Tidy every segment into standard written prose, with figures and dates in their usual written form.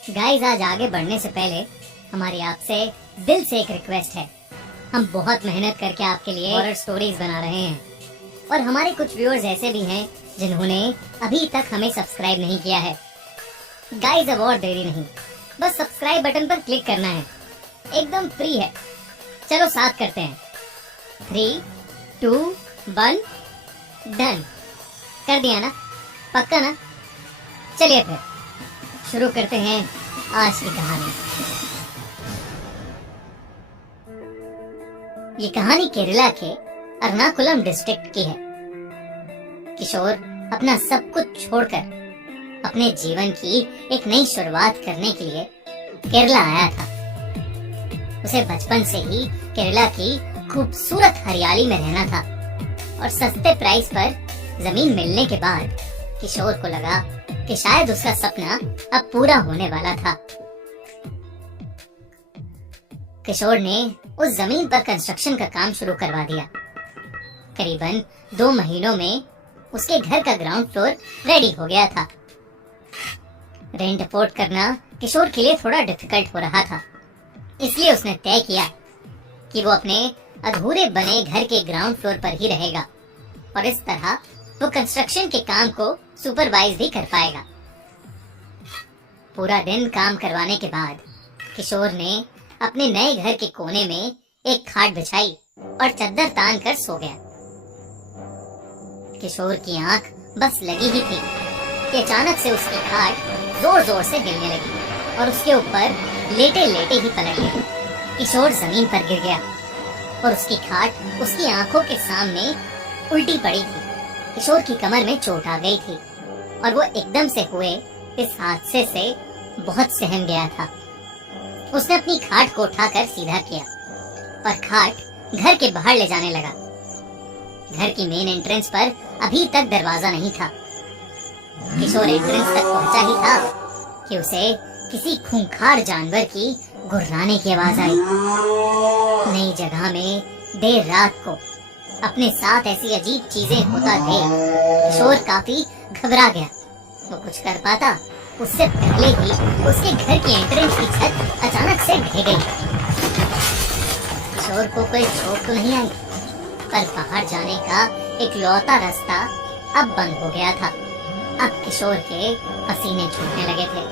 Guys, आज आगे बढ़ने से पहले हमारी आपसे दिल से एक रिक्वेस्ट है। हम बहुत मेहनत करके आपके लिए हॉरर स्टोरीज बना रहे हैं और हमारे कुछ व्यूअर्स ऐसे भी हैं जिन्होंने अभी तक हमें सब्सक्राइब नहीं किया है। गाइस, अब और देरी नहीं, बस सब्सक्राइब बटन पर क्लिक करना है, एकदम फ्री है। चलो साथ करते हैं। 3, 2, 1 डन। कर दिया ना? पक्का ना? चलिए फिर शुरू करते हैं आज की कहानी। ये कहानी केरला के एर्नाकुलम डिस्ट्रिक्ट की है। किशोर अपना सब कुछ छोड़कर अपने जीवन की एक नई शुरुआत करने के लिए केरला आया था। उसे बचपन से ही केरला की खूबसूरत हरियाली में रहना था और सस्ते प्राइस पर जमीन मिलने के बाद किशोर को लगा कि शायद उसका सपना अब पूरा होने वाला था। किशोर ने उस जमीन पर कंस्ट्रक्शन का काम शुरू करवा दिया। करीबन 2 महीनों में उसके घर का ग्राउंड फ्लोर रेडी हो गया था। रेंट अफोर्ड करना किशोर के लिए थोड़ा डिफिकल्ट हो रहा था, इसलिए उसने तय किया कि वो अपने अधूरे बने घर के ग्राउंड फ्लोर पर ही रहेगा और इस तरह वो कंस्ट्रक्शन के काम को सुपरवाइज भी कर पाएगा। पूरा दिन काम करवाने के बाद किशोर ने अपने नए घर के कोने में एक खाट बिछाई और चद्दर तान कर सो गया। किशोर की आंख बस लगी ही थी कि अचानक से उसकी खाट जोर जोर से हिलने लगी और उसके ऊपर लेटे लेटे ही पलट गई। किशोर जमीन पर गिर गया और उसकी खाट उसकी आंखों के सामने उल्टी पड़ी थी। किशोर की कमर में चोट आ गई थी और वो एकदम से हुए इस हादसे से बहुत सहम गया था। उसने अपनी खाट को उठाकर सीधा किया और खाट घर के बाहर ले जाने लगा। घर की मेन एंट्रेंस पर अभी तक दरवाजा नहीं था। किशोर एंट्रेंस तक पहुंचा ही था कि उसे किसी खूंखार जानवर की गुर्राने की आवाज आई। नई जगह में देर रात को अपने साथ ऐसी अजीब चीजें होता देख किशोर काफी घबरा गया। वो कुछ कर पाता उससे पहले ही उसके घर की एंट्रेंस की छत अचानक से ढह गई। किशोर को कोई चोट तो नहीं आई, पर बाहर जाने का इकलौता रास्ता अब बंद हो गया था। अब किशोर के पसीने छूटने लगे थे।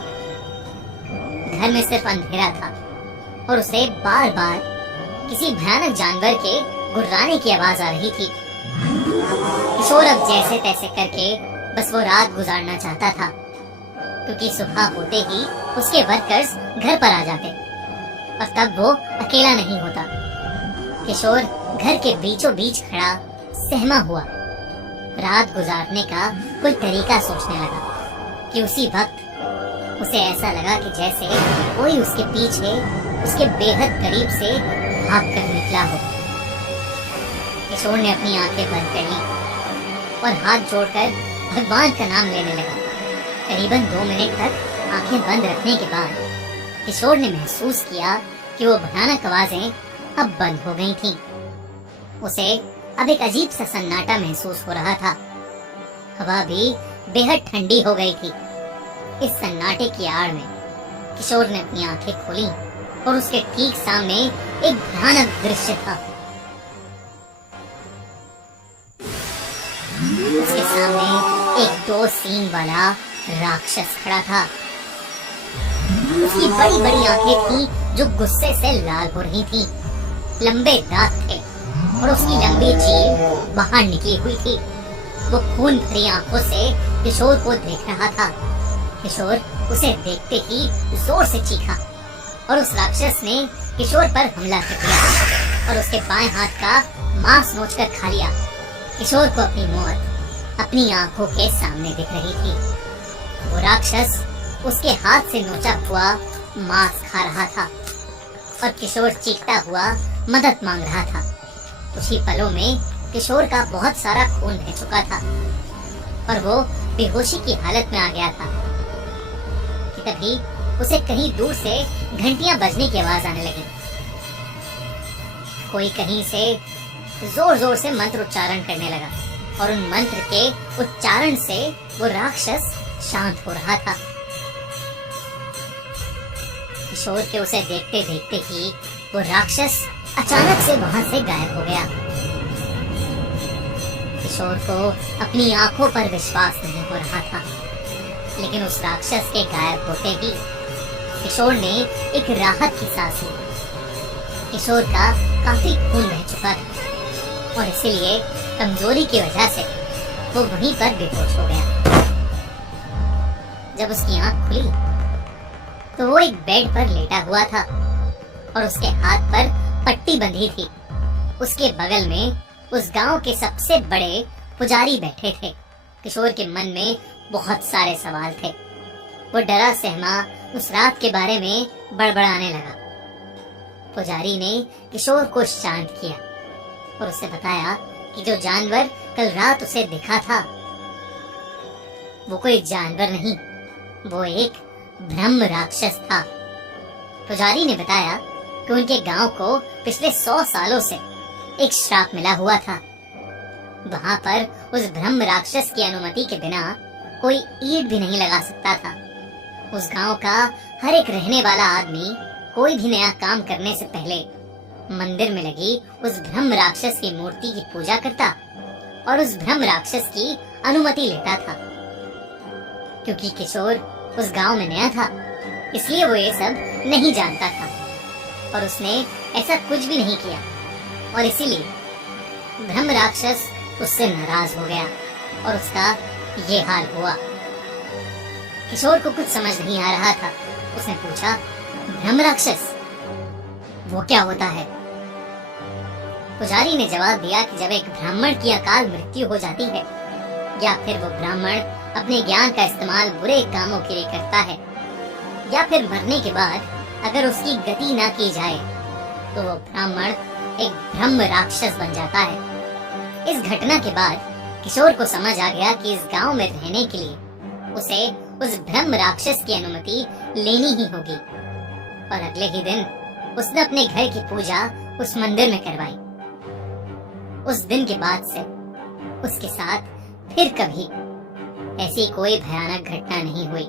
घर में सिर्फ अंधेरा था और उसे बार बार किसी भयानक जानवर के गुर्राने की आवाज आ रही थी। किशोर अब जैसे तैसे करके बस वो रात गुजारना चाहता था, क्योंकि सुबह होते ही उसके वर्कर्स घर पर आ जाते और तब वो अकेला नहीं होता। किशोर घर के बीचों बीच खड़ा सहमा हुआ रात गुजारने का कोई तरीका सोचने लगा कि उसी वक्त उसे ऐसा लगा कि जैसे कोई उसके पीछे उसके बेहद करीब से भाग कर निकला हो। किशोर ने अपनी आंखें बंद कर ली और हाथ जोड़कर भगवान का नाम लेने लगा। करीबन 2 मिनट तक आंखें बंद रखने के बाद किशोर ने महसूस किया कि वो भयानक आवाजें अब बंद हो गई थीं। उसे अब एक अजीब सा सन्नाटा महसूस हो रहा था। हवा भी बेहद ठंडी हो गई थी। इस सन्नाटे की आड़ में किशोर ने अपनी आंखें खोली और उसके ठीक सामने एक भयानक दृश्य था। उसके सामने एक 2 सींग वाला राक्षस खड़ा था। उसकी बड़ी बड़ी आंखें थीं जो गुस्से से लाल हो रही थीं। लंबे दांत थे और उसकी लंबी जीभ बाहर निकली हुई थी। वो खून भरी आंखों से किशोर को देख रहा था। किशोर उसे देखते ही जोर से चीखा और उस राक्षस ने किशोर पर हमला कर दिया और उसके बाएं हाथ का मांस नोचकर खा लिया। किशोर को अपनी मौत अपनी आंखों के सामने दिख रही थी। वो राक्षस उसके हाथ से नोचा हुआ मांस खा रहा था और किशोर चीखता हुआ मदद मांग रहा था। कुछ ही पलों में किशोर का बहुत सारा खून बह चुका था और वो बेहोशी की हालत में आ गया था कि तभी उसे कहीं दूर से घंटियां बजने की आवाज आने लगी। कोई कहीं से जोर जोर से मंत्र उच्चारण करने लगा और उन मंत्र के उच्चारण से वो राक्षस शांत हो रहा था। किशोर के उसे देखते देखते ही वो राक्षस अचानक से वहां से गायब हो गया। किशोर को अपनी आंखों पर विश्वास नहीं हो रहा था, लेकिन उस राक्षस के गायब होते ही किशोर ने एक राहत की सांस ली। किशोर का काफी खून बह चुका था और इसीलिए कमजोरी की वजह से वो वहीं पर बेहोश हो गया। जब उसकी आंख खुली तो वो एक बेड पर लेटा हुआ था और उसके हाथ पर पट्टी बंधी थी। उसके बगल में उस गांव के सबसे बड़े पुजारी बैठे थे। किशोर के मन में बहुत सारे सवाल थे। वो डरा सहमा उस रात के बारे में बड़बड़ाने लगा। पुजारी ने किशोर को शांत किया और उसे बताया कि जो जानवर कल रात उसे दिखा था वो कोई जानवर नहीं, वो एक ब्रह्म राक्षस था। पुजारी ने बताया कि उनके गांव को पिछले 100 सालों से एक श्राप मिला हुआ था। वहां पर उस ब्रह्म राक्षस की अनुमति के बिना कोई ईंट भी नहीं लगा सकता था। उस गांव का हर एक रहने वाला आदमी कोई भी नया काम करने से पहले मंदिर में लगी उस ब्रह्म राक्षस की मूर्ति की पूजा करता और उस ब्रह्म राक्षस की अनुमति लेता था। क्योंकि किशोर उस गांव में नया था, इसलिए वो ये सब नहीं जानता था और उसने ऐसा कुछ भी नहीं किया और इसीलिए ब्रह्म राक्षस उससे नाराज हो गया और उसका ये हाल हुआ। किशोर को कुछ समझ नहीं आ रहा था। उसने पूछा, ब्रह्म राक्षस वो क्या होता है? पुजारी ने जवाब दिया कि जब एक ब्राह्मण की अकाल मृत्यु हो जाती है या फिर वो ब्राह्मण अपने ज्ञान का इस्तेमाल बुरे कामों के लिए करता है या फिर मरने के बाद अगर उसकी गति ना की जाए तो वो ब्राह्मण एक ब्रह्म राक्षस बन जाता है। इस घटना के बाद किशोर को समझ आ गया कि इस गांव में रहने के लिए उसे उस ब्रह्म राक्षस की अनुमति लेनी ही होगी और अगले ही दिन उसने अपने घर की पूजा उस मंदिर में करवाई। उस दिन के बाद से उसके साथ फिर कभी ऐसी कोई भयानक घटना नहीं हुई।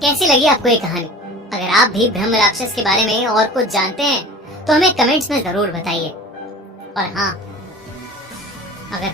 कैसी लगी आपको ये कहानी? अगर आप भी ब्रह्म राक्षस के बारे में और कुछ जानते हैं तो हमें कमेंट्स में जरूर बताइए। और हाँ, अगर